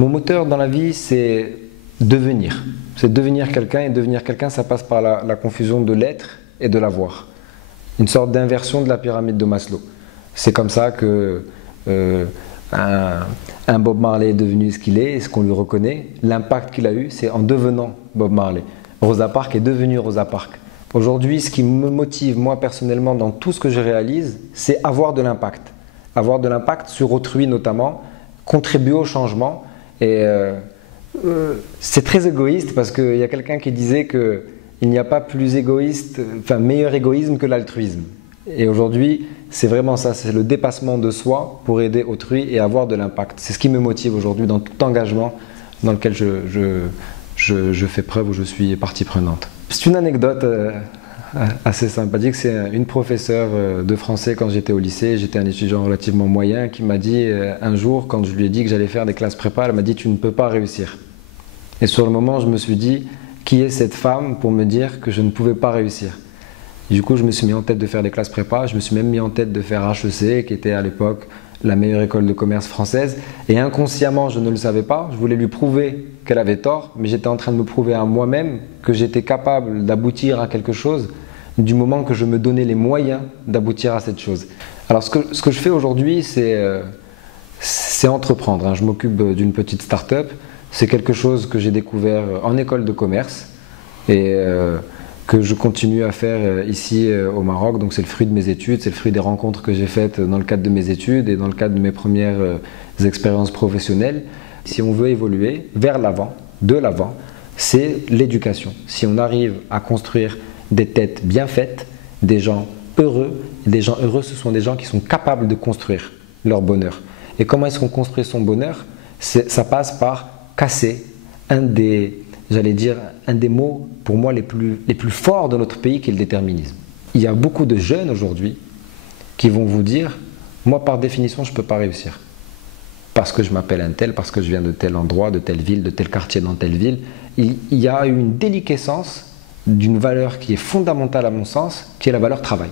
Mon moteur dans la vie, c'est devenir. C'est devenir quelqu'un, et devenir quelqu'un, ça passe par la confusion de l'être et de l'avoir. Une sorte d'inversion de la pyramide de Maslow. C'est comme ça que un Bob Marley est devenu ce qu'il est, et ce qu'on lui reconnaît. L'impact qu'il a eu, c'est en devenant Bob Marley. Rosa Parks est devenue Rosa Parks. Aujourd'hui, ce qui me motive, moi personnellement, dans tout ce que je réalise, c'est avoir de l'impact. Avoir de l'impact sur autrui notamment, contribuer au changement. Et c'est très égoïste parce qu'il y a quelqu'un qui disait qu'il n'y a pas plus égoïste, enfin meilleur égoïsme que l'altruisme. Et aujourd'hui, c'est vraiment ça, c'est le dépassement de soi pour aider autrui et avoir de l'impact. C'est ce qui me motive aujourd'hui dans tout engagement dans lequel je fais preuve ou je suis partie prenante. C'est une anecdote assez sympathique, c'est une professeure de français quand j'étais au lycée, j'étais un étudiant relativement moyen, qui m'a dit un jour, quand je lui ai dit que j'allais faire des classes prépa, elle m'a dit « tu ne peux pas réussir ». Et sur le moment, je me suis dit « qui est cette femme pour me dire que je ne pouvais pas réussir ?» Du coup, je me suis mis en tête de faire des classes prépa, je me suis même mis en tête de faire HEC, qui était à l'époque la meilleure école de commerce française. Et inconsciemment, je ne le savais pas, je voulais lui prouver qu'elle avait tort, mais j'étais en train de me prouver à moi-même que j'étais capable d'aboutir à quelque chose du moment que je me donnais les moyens d'aboutir à cette chose. Alors ce que je fais aujourd'hui, c'est entreprendre, hein. Je m'occupe d'une petite start-up, c'est quelque chose que j'ai découvert en école de commerce et que je continue à faire ici au Maroc. Donc c'est le fruit de mes études, c'est le fruit des rencontres que j'ai faites dans le cadre de mes études et dans le cadre de mes premières expériences professionnelles. Si on veut évoluer vers l'avant, de l'avant, c'est l'éducation. Si on arrive à construire des têtes bien faites, des gens heureux, ce sont des gens qui sont capables de construire leur bonheur. Et comment est-ce qu'on construit son bonheur? Ça passe par casser un des mots pour moi les plus forts de notre pays, qui est le déterminisme. Il y a beaucoup de jeunes aujourd'hui qui vont vous dire « moi par définition je ne peux pas réussir parce que je m'appelle un tel, parce que je viens de tel endroit, de telle ville, de tel quartier dans telle ville ». Il y a une déliquescence d'une valeur qui est fondamentale à mon sens, qui est la valeur travail.